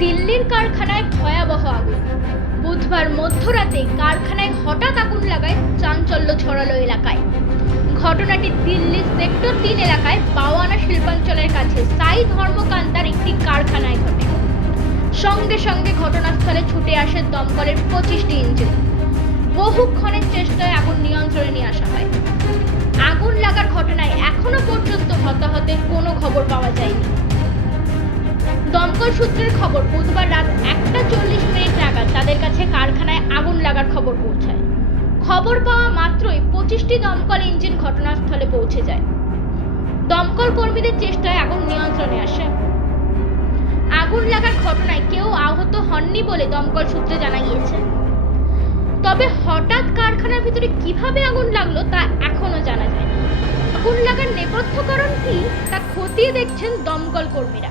কারখানায় ভয়াবহ আগুন। বুধবার মধ্যরাতে কারখানায় হঠাৎ আগুন লাগায় চাঞ্চল্য ছড়ালো এলাকায়। ঘটনাটি দিল্লির সেক্টর তিন এলাকায় বাওয়ানা শিল্পাঞ্চলের কাছে সাই ধর্মকান্তার একটি কারখানায় ঘটে। সঙ্গে সঙ্গে ঘটনাস্থলে ছুটে আসে দমকলের পঁচিশটি ইঞ্জিন। বহুক্ষণের চেষ্টায় আগুন নিয়ন্ত্রণে নিয়ে আসা হয়। আগুন লাগার ঘটনায় এখনও পর্যন্ত হতাহতের কোনো খবর পাওয়া যায়নি। দমকল সূত্রের খবর, বুধবার রাত একটা চল্লিশ মিনিট নাগাদ তাদের কাছে কারখানায় আগুন লাগার খবর পৌঁছায়। খবর পাওয়া মাত্রই পঁচিশটি দমকল ইঞ্জিন ঘটনাস্থলে পৌঁছে যায়। দমকল কর্মীদের চেষ্টায় আগুন নিয়ন্ত্রণে আসে। আগুন লাগার ঘটনায় কেউ আহত হননি বলে দমকল সূত্রে জানা গিয়েছে। তবে হঠাৎ কারখানার ভিতরে কীভাবে আগুন লাগল তা এখনও জানা যায়নি। আগুন লাগার নেপথ্য কারণ কি তা খতিয়ে দেখছেন দমকল কর্মীরা।